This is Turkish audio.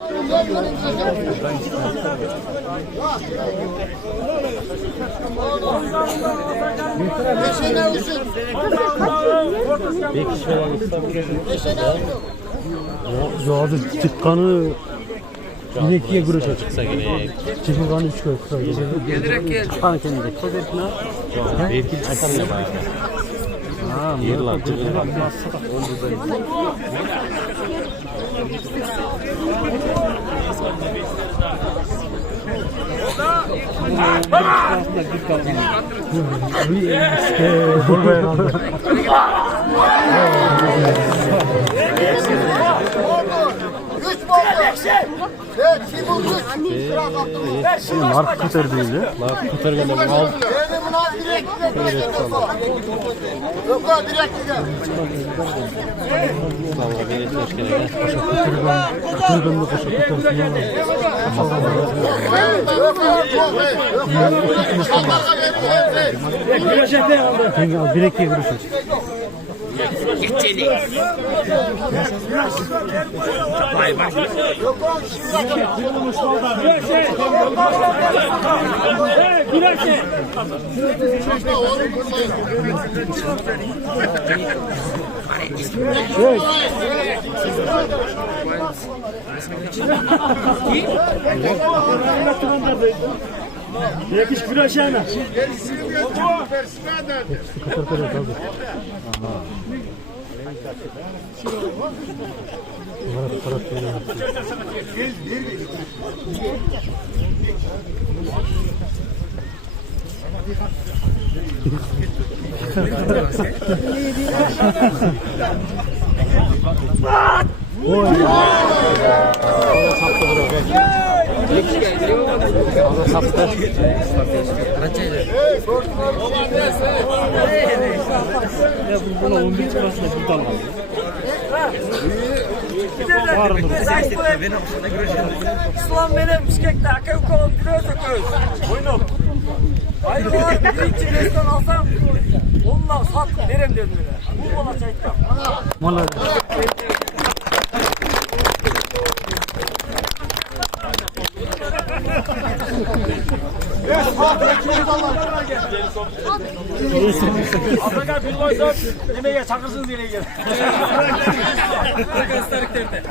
Yağdı çıkanı inekiye güreş çıksa gerek. Çıkanı 3 kere. Çıkanı kendine. Belki çıkamıyor bazen. Yıllar çıkıyor. Mark Kuter değildi. Mark Kuter gönderdim. Al. Bilek yiye görüşürüz. Geçelim. Vay bak. Yakiş güreşene. Buna 11 çıkarsa buradan aldı. İslam benim biskekte akıl kolum biliyorsa göz. Oynam. Hayır o birinci restoran alsam onunla sat derim dedim öyle. Bu bana çektim. Valla. Afrika bir koysam yemeğe çakırsınız yine gel. Gösteriklerinde.